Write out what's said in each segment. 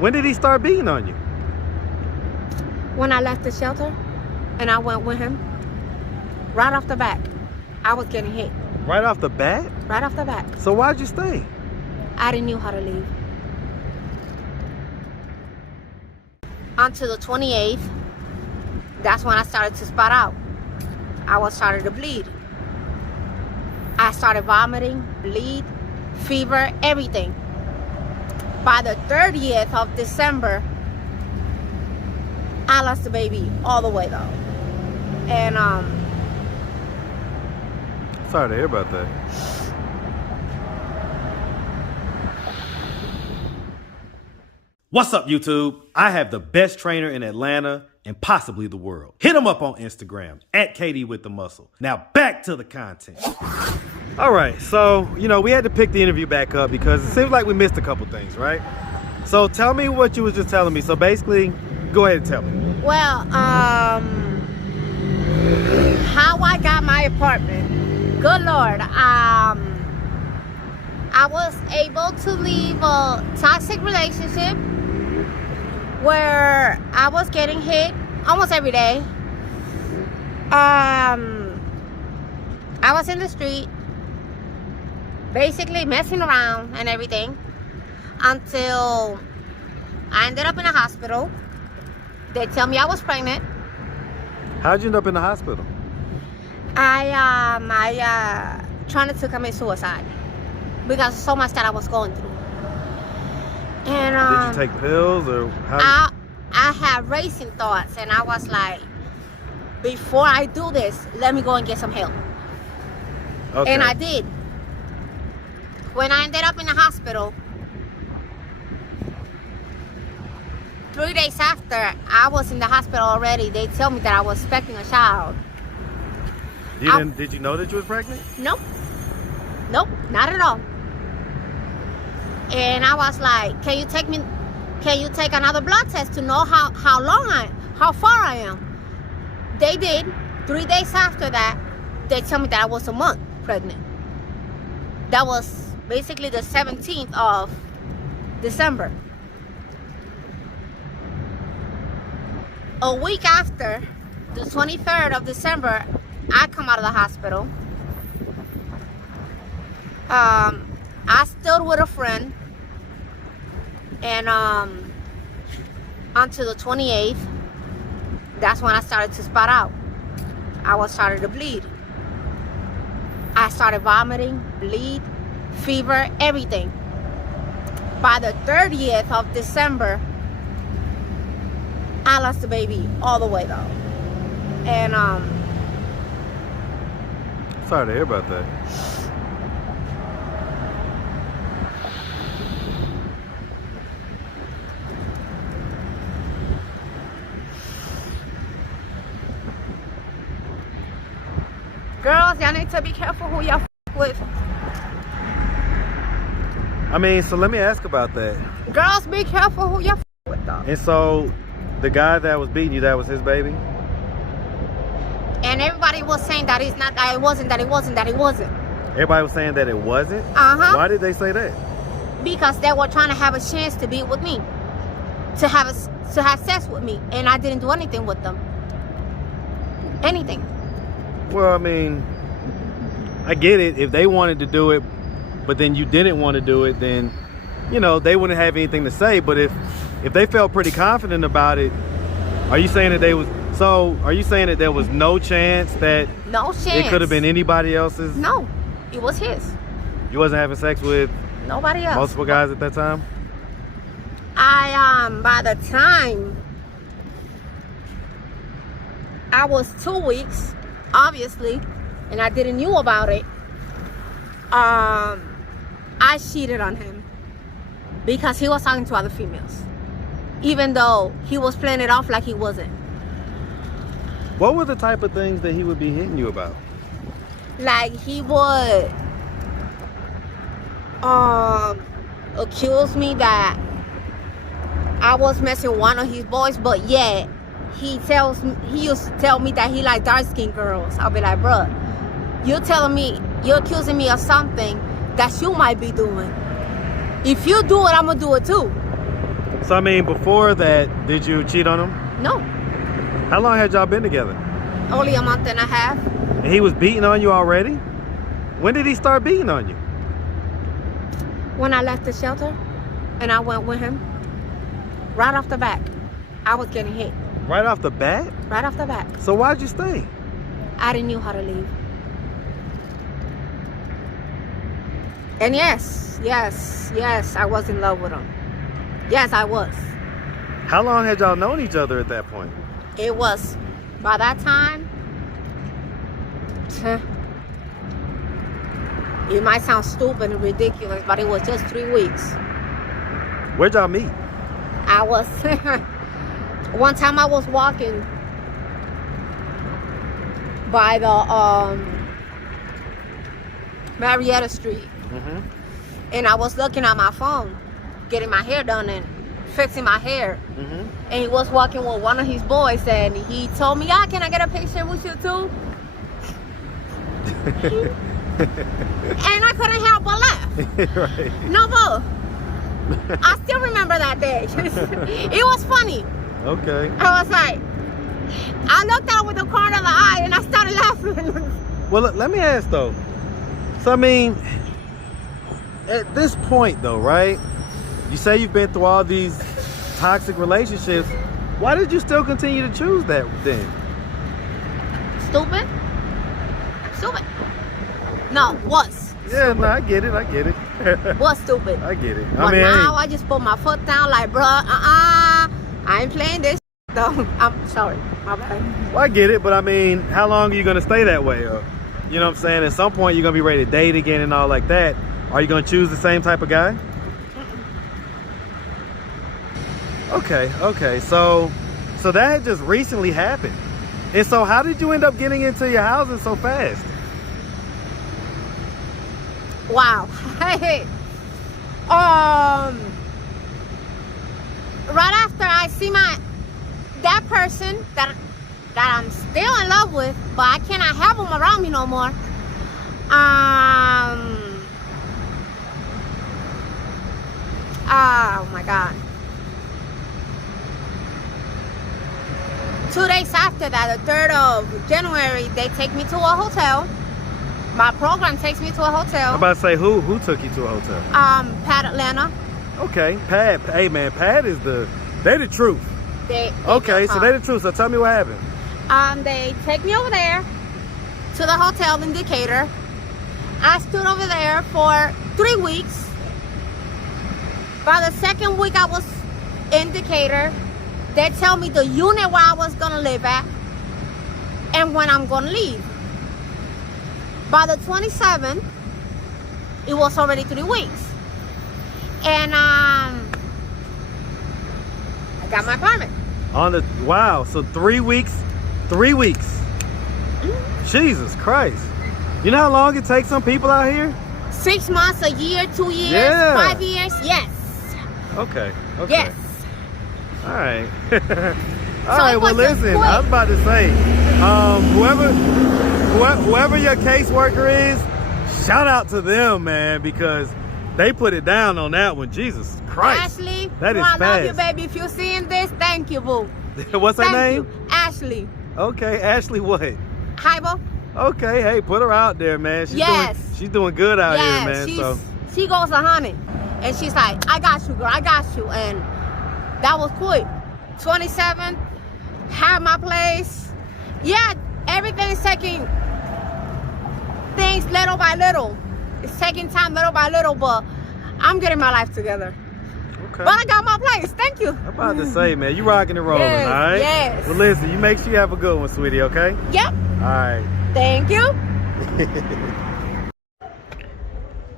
When did he start beating on you? When I left the shelter and I went with him, right off the bat, I was getting hit. Right off the bat? Right off the bat. So why'd you stay? I didn't know how to leave. Until the 28th, that's when I started to spot out. I was starting to bleed. I started vomiting, bleed, fever, everything. By the 30th of December, I lost the baby all the way though. And sorry to hear about that. What's up, YouTube? I have the best trainer in Atlanta and possibly the world. Hit him up on Instagram at KD with the Muscle. Now back to the content. All right, so we had to pick the interview back up because it seems like we missed a couple things, right? So tell me what you was just telling me. So basically, go ahead and tell me. Well, how I got my apartment. Good Lord. I was able to leave a toxic relationship where I was getting hit almost every day. I was in the street, basically messing around and everything, until I ended up in a hospital. They tell me I was pregnant. How'd you end up in the hospital? I trying to commit suicide because of so much that I was going through. And did you take pills or how? I had racing thoughts, and I was like, before I do this, let me go and get some help. Okay. And I did. When I ended up in the hospital, 3 days after I was in the hospital already, they tell me that I was expecting a child. Did you know that you was pregnant? Nope, not at all. And I was like, can you take another blood test to know how far I am? They did. 3 days after that, they tell me that I was a month pregnant. That was basically the 17th of December. A week after, the 23rd of December, I come out of the hospital. I stood with a friend, and until the 28th, that's when I started to spot out. I was starting to bleed. I started vomiting, bleed, fever, everything. By the 30th of December, I lost the baby all the way though. And sorry to hear about that. Girls, y'all need to be careful who y'all with. I mean, so let me ask about that. Girls, be careful who y'all with though. And so, the guy that was beating you, that was his baby? And everybody was saying that it's not, that it wasn't. Everybody was saying that it wasn't? Uh-huh. Why did they say that? Because they were trying to have a chance to be with me. To have sex with me. And I didn't do anything with them. Anything. Well, I mean, I get it. If they wanted to do it, but then you didn't want to do it, then, they wouldn't have anything to say. But if they felt pretty confident about it, are you saying that are you saying that there was no chance that it could have been anybody else's? No, it was his. You wasn't having sex with nobody else. Multiple guys at that time? By the time I was 2 weeks, obviously, and I didn't know about it, I cheated on him because he was talking to other females, even though he was playing it off like he wasn't. What were the type of things that he would be hitting you about? Like, he would accuse me that I was messing with one of his boys, but yet he used to tell me that he like dark-skinned girls. I'll be like, bruh, you're accusing me of something that you might be doing. If you do it, I'm gonna do it too. So I mean, before that, did you cheat on him? No, How long had y'all been together? only a month and a half. And he was beating on you already? When did he start beating on you? When I left the shelter and I went with him, right off the back, I was getting hit. Right off the bat? Right off the back. So why'd you stay? I didn't know how to leave. And yes, I was in love with him. Yes, I was. How long had y'all known each other at that point? It was, by that time, it might sound stupid and ridiculous, but it was just 3 weeks. Where'd y'all meet? I was, one time I was walking by the Marietta Street, and I was looking at my phone, getting my hair done and fixing my hair. And he was walking with one of his boys, and he told me, "Yeah, can I get a picture with you too?" And I couldn't help but laugh. Right. No bull. I still remember that day. It was funny. Okay. I was like, I looked out with the corner of the eye and I started laughing. Well, let me ask though. So I mean, at this point though, right? You say you've been through all these toxic relationships. Why did you still continue to choose that then? Stupid? Stupid. No, was. Yeah, no, I get it. Was stupid. I get it. But now I just put my foot down like, bruh, I ain't playing this though. I'm sorry, my bad. Well, I get it, but I mean, how long are you gonna stay that way? Or, you know what I'm saying? At some point, you're gonna be ready to date again and all like that. Are you gonna choose the same type of guy? Okay. So that had just recently happened. And so how did you end up getting into your housing so fast? Wow. Hey. Right after I see that person that I'm still in love with, but I cannot have him around me no more. Oh my God. 2 days after that, the 3rd of January, they take me to a hotel. My program takes me to a hotel. I'm about to say, who took you to a hotel? Pat Atlanta. Okay, Pat. Hey man, Pat is they the truth. They Okay, so they the truth. So tell me what happened. They take me over there to the hotel in Decatur. I stood over there for 3 weeks. By the 2nd week I was in Decatur, they tell me the unit where I was gonna live at and when I'm gonna leave. By the 27th, it was already 3 weeks. And I got my apartment. Wow, so 3 weeks. 3 weeks. Jesus Christ. You know how long it takes some people out here? 6 months, a year, 2 years, Yeah. 5 years, yes. Okay. Yes. All right. All So right. it Well, was just listen. quick. I was about to say, whoever your caseworker is, shout out to them, man, because they put it down on that one. Jesus Christ. Ashley, that is I love you, fast. baby. If you're seeing this, thank you, boo. What's her Thank name? you. Ashley. Okay, Ashley. What? Hi, boo. Okay. Hey, put her out there, man. She's doing good out here, man. So she goes 100, and she's like, "I got you, girl. I got you." And that was quick. 27, have my place. Yeah, everything's taking things little by little. It's taking time little by little, but I'm getting my life together. okay. But I got my place. Thank you. I'm about to say, man, you rocking and rolling, Yes, all right? yes. Well, listen, you make sure you have a good one, sweetie. Okay? Yep. All right. Thank you.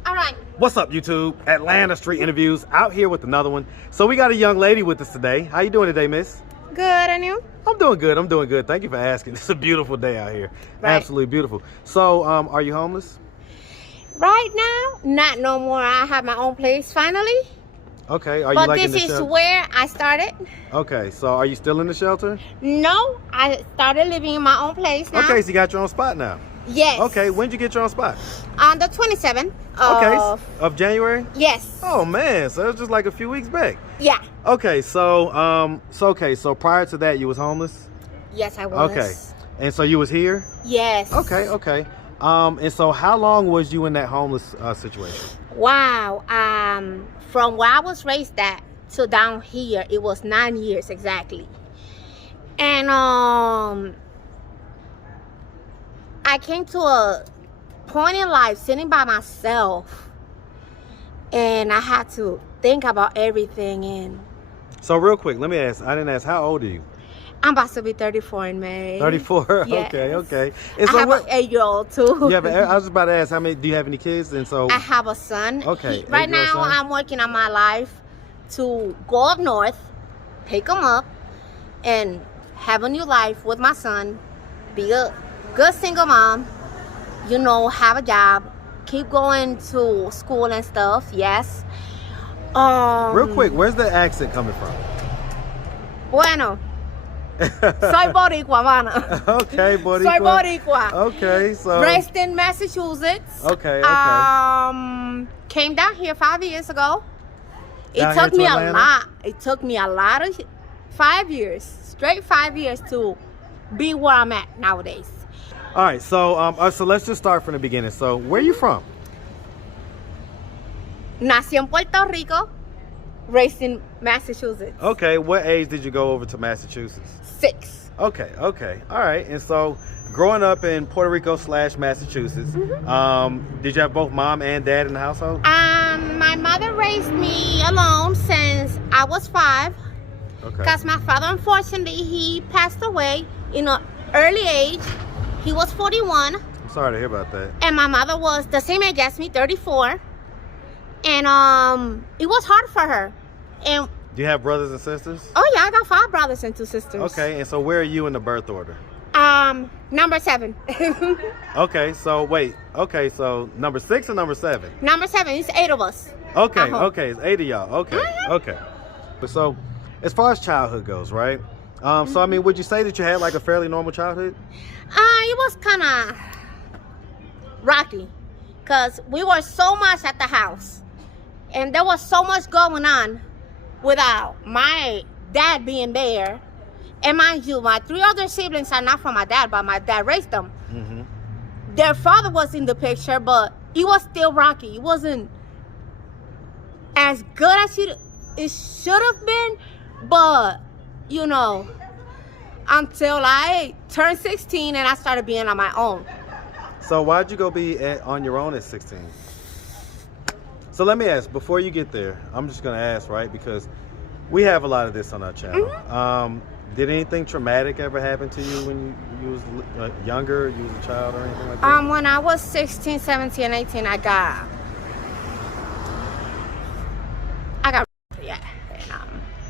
All right. What's up, YouTube? Atlanta Street Interviews out here with another one. So we got a young lady with us today. How you doing today, miss? Good, and you? I'm doing good. Thank you for asking. It's a beautiful day out here. Right. Absolutely beautiful. So, are you homeless? Right now, not no more. I have my own place finally. Okay. Are you But liking this the is shelter? where I started. Okay. So, are you still in the shelter? No, I started living in my own place now. Okay. So you got your own spot now. Yes. Okay, when'd you get your own spot? On the 27th Okay, of January? Yes. Oh man, so it was just like a few weeks back. Yeah. Okay, so so prior to that you was homeless? Yes, I was. Okay. And so you was here? Yes. Okay. And so how long was you in that homeless situation? Wow. From where I was raised at to down here, it was 9 years exactly. And I came to a point in life sitting by myself, and I had to think about everything. And So real quick, let me ask. I didn't ask, how old are you? I'm about to be 34 in May. 34. Yes. Okay. And I so have what? an 8-year-old too. Yeah, but I was just about to ask, how many? Do you have any kids? And so I have a son. Okay, Right 8-year-old now, son? I'm working on my life to go up north, pick him up, and have a new life with my son. Be a good single mom. You know, have a job. Keep going to school and stuff. Yes. real quick, where's the accent coming from? Bueno. Soy boricua, mana. Okay, Boricua. Soy boricua. Okay, so Raised in Massachusetts. Okay. Came down here 5 years ago. Down It took here to me Atlanta? a lot. It took me a lot of 5 years, straight 5 years to be where I'm at nowadays. All right, so let's just start from the beginning. So where are you from? Nací en Puerto Rico, raised in Massachusetts. Okay, what age did you go over to Massachusetts? 6. Okay. All right. And so growing up in Puerto Rico / Massachusetts, did you have both mom and dad in the household? My mother raised me alone since I was 5. Okay. Because my father, unfortunately, he passed away in an early age. He was 41. I'm sorry to hear about that. And my mother was the same age as me, 34. And it was hard for her. And Do you have brothers and sisters? oh yeah, I got 5 brothers and 2 sisters. Okay, and so where are you in the birth order? Number 7. Okay, so wait. Okay, so number 6 or number 7? Number 7. It's 8 of us. Okay, Uh-huh. okay, it's 8 of y'all. Okay, okay. So, as far as childhood goes, right? So I mean, would you say that you had like a fairly normal childhood? It was kind of rocky, because we were so much at the house, and there was so much going on without my dad being there. And mind you, my 3 other siblings are not from my dad, but my dad raised them. Mm-hmm. Their father was in the picture, but it was still rocky. It wasn't as good as it should have been, but you know, until I turned 16 and I started being on my own. So why'd you go be on your own at 16? So let me ask, before you get there, I'm just gonna ask, right? Because we have a lot of this on our channel. Did anything traumatic ever happen to you when you was younger, you was a child or anything like that? When I was 16, 17, 18, I got yeah. And,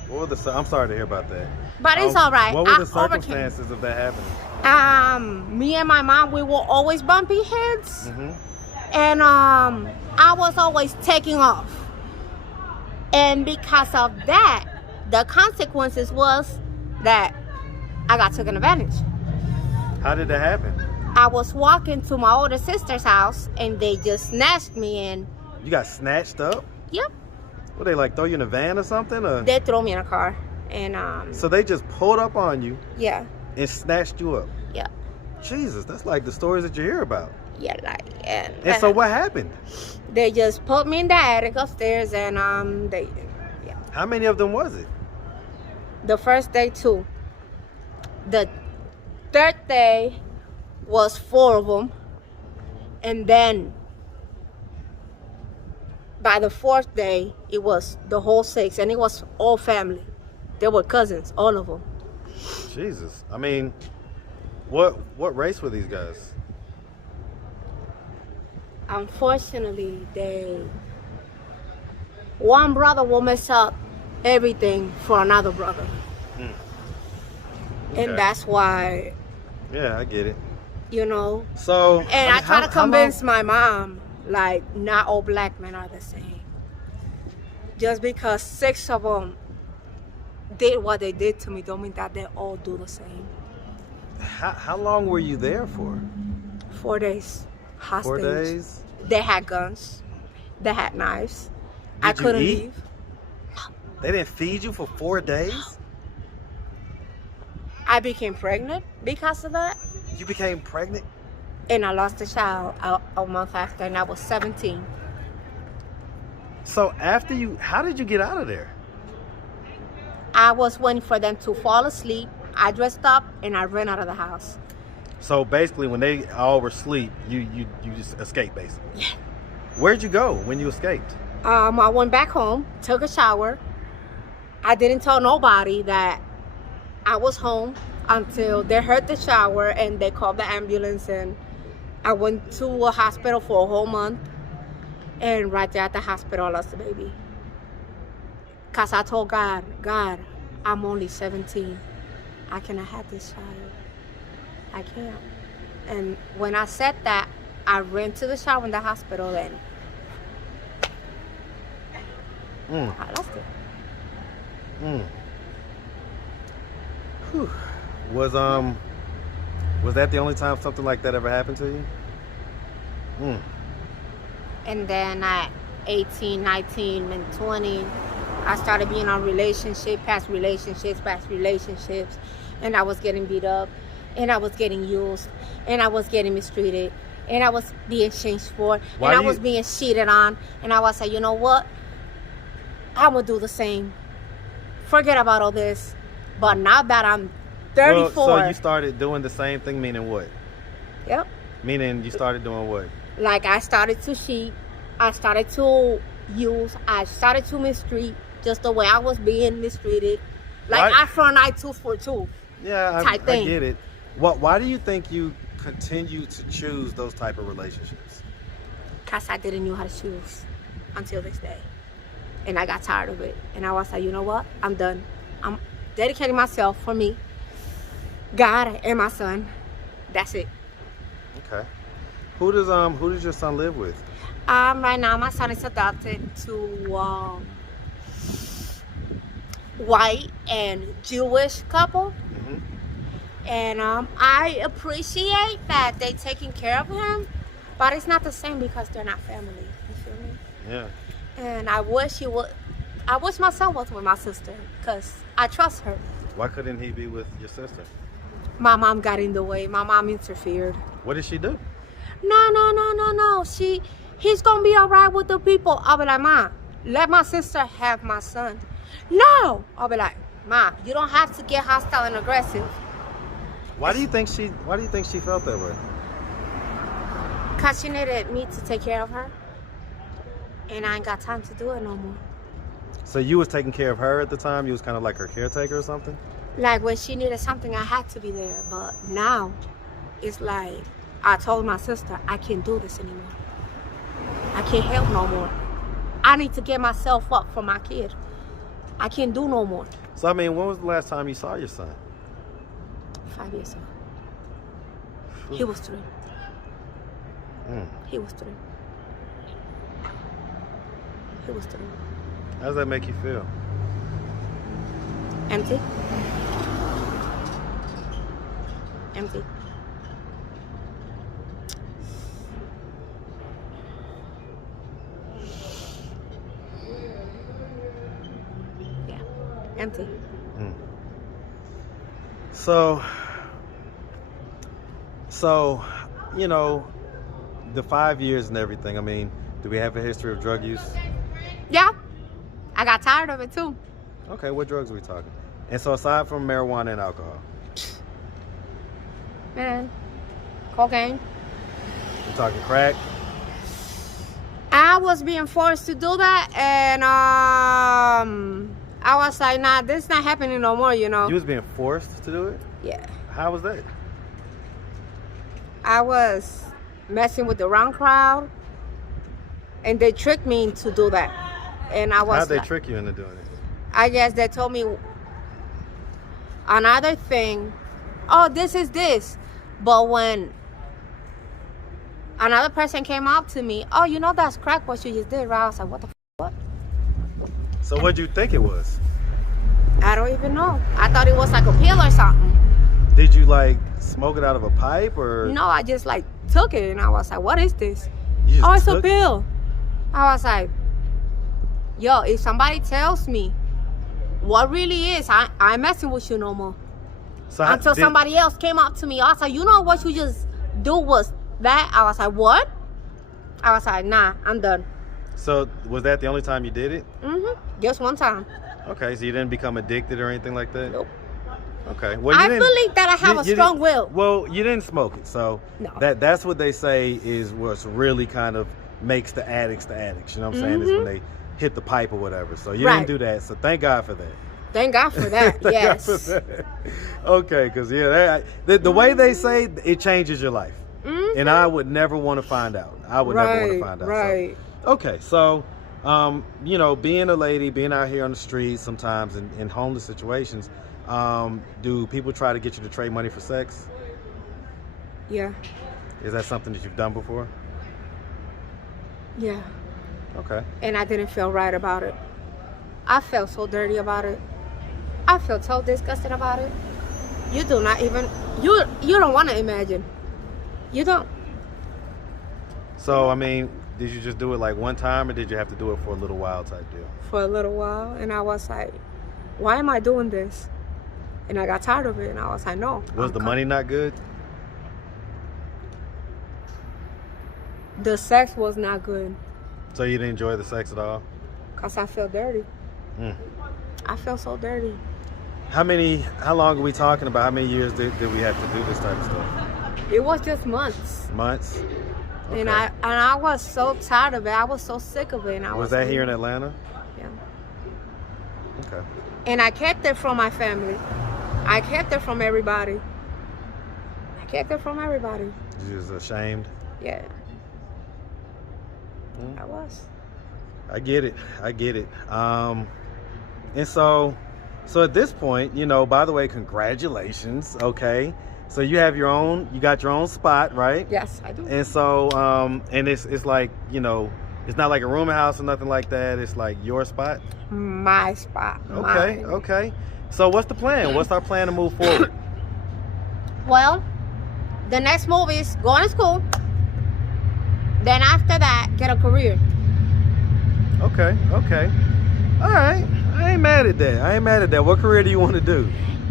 What were I'm sorry to hear about that. but it's all right. What were the I overcame. circumstances of that happening? Me and my mom, we were always bumpy heads. Mm-hmm. And I was always taking off. And because of that, the consequences was that I got taken advantage. How did that happen? I was walking to my older sister's house, and they just snatched me in. You got snatched up? Yep. What, they like throw you in a van or something? Or? They threw me in a car. And So they just pulled up on you yeah. and snatched you up? Yeah. Jesus, that's like the stories that you hear about. Yeah, like, and So what happened? they just put me in the attic upstairs, and yeah. How many of them was it? The first day 2. The third day was 4 of them, and then by the 4th day it was the whole 6, and it was all family. They were cousins, all of them. Jesus, I mean, what race were these guys? Unfortunately, one brother will mess up everything for another brother. Okay. And that's why, Yeah, I get it. you know. So, And I try to how convince my mom, like, not all black men are the same. Just because 6 of them did what they did to me don't mean that they all do the same. How long were you there for? 4 days. Hostage. 4 days? They had guns. They had knives. Did I couldn't you eat? leave. They didn't feed you for 4 days? I became pregnant because of that. You became pregnant? And I lost a child a month after, and I was 17. So after you, how did you get out of there? I was waiting for them to fall asleep. I dressed up and I ran out of the house. So basically when they all were asleep, you just escaped basically. Yeah. Where'd you go when you escaped? I went back home, took a shower. I didn't tell nobody that I was home until they heard the shower and they called the ambulance, and I went to a hospital for a whole month. And right there at the hospital, I lost the baby. Because I told God, I'm only 17. I cannot have this child. I can't. And when I said that, I ran to the shower in the hospital and I lost it. Whew. Was that the only time something like that ever happened to you? And then at 18, 19, and 20, I started being on past relationships, and I was getting beat up, and I was getting used, and I was getting mistreated, and I was being changed for, and I was being cheated on, and I was like, you know what? I'm gonna do the same. Forget about all this. But now that I'm 34. Well, so you started doing the same thing, meaning what? Yep. Meaning you started doing what? Like I started to cheat, I started to use, I started to mistreat, just the way I was being mistreated. Like eye for an eye, tooth for a tooth. Yeah, I get it. Why do you think you continue to choose those type of relationships? Because I didn't know how to choose until this day. And I got tired of it. And I was like, you know what? I'm done. I'm dedicating myself for me, God, and my son. That's it. Okay. Who does your son live with? Right now my son is adopted to white and Jewish couple. And I appreciate that they taking care of him, but it's not the same because they're not family. You feel me? Yeah. And I wish my son was with my sister because I trust her. Why couldn't he be with your sister? My mom got in the way. My mom interfered. What did she do? No. He's gonna be all right with the people. I'll be like, Ma, let my sister have my son. No. I'll be like, Ma, you don't have to get hostile and aggressive. Why do you think she felt that way? Because she needed me to take care of her. And I ain't got time to do it no more. So you was taking care of her at the time? You was kind of like her caretaker or something? Like when she needed something, I had to be there. But now, it's like, I told my sister, I can't do this anymore. I can't help no more. I need to get myself up for my kid. I can't do no more. So, I mean, when was the last time you saw your son? 5 years ago. He was 3. He was 3. He was 3. How does that make you feel? Empty. Empty. Yeah, empty. So, you know, the 5 years and everything, I mean, do we have a history of drug use? Yeah, I got tired of it too. Okay, what drugs are we talking? And so aside from marijuana and alcohol? Man, cocaine. You talking crack? I was being forced to do that, and I was like, nah, this is not happening no more, you know. You was being forced to do it? Yeah. How was that? I was messing with the wrong crowd, and they tricked me into do that. And I was How'd they trick you into doing it? I guess they told me another thing. Oh, this is this. But when another person came up to me, oh, you know that's crack what you just did, right? I was like, what the what? So what'd you think it was? I don't even know. I thought it was like a pill or something. Did you like smoke it out of a pipe or? No, I just like took it, and I was like, what is this? You just Oh, it's a took- pill. I was like, yo, if somebody tells me what really is, I ain't messing with you no more. So Until somebody else came up to me. I was like, you know what you just do was that? I was like, what? I was like, nah, I'm done. So was that the only time you did it? Just one time. Okay, so you didn't become addicted or anything like that? Nope. Okay. Well, I you didn't- believe that I have a you strong didn't- will. Well, you didn't smoke it, so No. that's what they say is what's really kind of makes the addicts the addicts. You know what I'm saying? Is when they hit the pipe or whatever. So you Right. didn't do that. So thank God for that. Thank God for that. Thank Yes. God for that. Okay, because the way they say it changes your life, and I would never want to find out. I would never want to find out. Right. So, okay, so you know, being a lady, being out here on the streets sometimes in homeless situations, do people try to get you to trade money for sex? Yeah. Is that something that you've done before? Yeah. Okay. And I didn't feel right about it. I felt so dirty about it. I felt so disgusted about it. You do not even, you don't want to imagine. You don't. So, I mean, did you just do it like one time, or did you have to do it for a little while type deal? For a little while, and I was like, why am I doing this? And I got tired of it, and I was like, no. Was the money not good? The sex was not good, So you didn't enjoy the sex at all? because I felt dirty. Mm. I felt so dirty. How long are we talking about? How many years did we have to do this type of stuff? It was just months. Months? And Okay. I was so tired of it. I was so sick of it. And I Was that here in Atlanta? Yeah. Okay. And I kept it from my family. I kept it from everybody. I kept it from everybody. You was ashamed? Yeah. Mm. I was. I get it. And so at this point, you know, by the way, congratulations. Okay. So you got your own spot, right? Yes, I do. And so, and it's like, you know, it's not like a rooming house or nothing like that. It's like your spot. My spot. Okay. Mine. Okay. So what's the plan? What's our plan to move forward? Well, the next move is going to school. Then after that, get a career. Okay. All right. I ain't mad at that. What career do you want to do?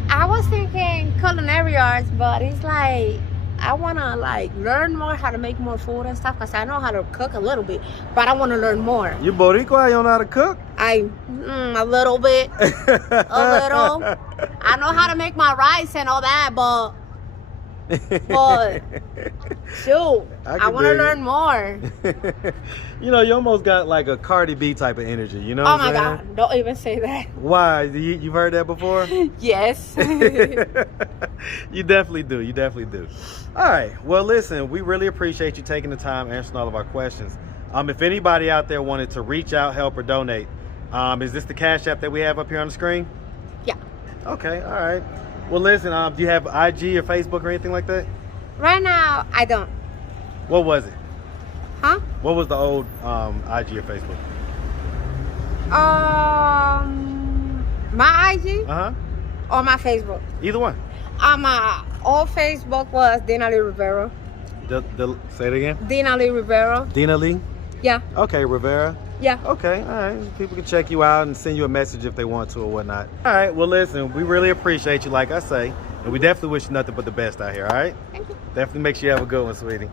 I was thinking culinary arts, but it's like I want to like learn more how to make more food and stuff, because I know how to cook a little bit, but I want to learn more. You Boricua, you don't know how to cook? A little bit. A little. I know how to make my rice and all that, but shoot, I want to dig it. learn more. You know, you almost got like a Cardi B type of energy, you know Oh what my I'm saying? God, don't even say that. Why? You've heard that before? Yes. You definitely do. All right. Well, listen, we really appreciate you taking the time answering all of our questions. If anybody out there wanted to reach out, help, or donate, is this the Cash App that we have up here on the screen? Yeah. Okay. All right. Well, listen, do you have IG or Facebook or anything like that? Right now, I don't. What was it? Huh? What was the old IG or Facebook? My IG Uh-huh. or my Facebook? Either one. My old Facebook was Dina Lee Rivera. Say it again. Dina Lee Rivera. Dina Lee? Yeah. Okay, Rivera. Yeah. Okay, all right. People can check you out and send you a message if they want to or whatnot. All right, well, listen, we really appreciate you, like I say, and we definitely wish you nothing but the best out here, all right? Thank you. Definitely make sure you have a good one, sweetie.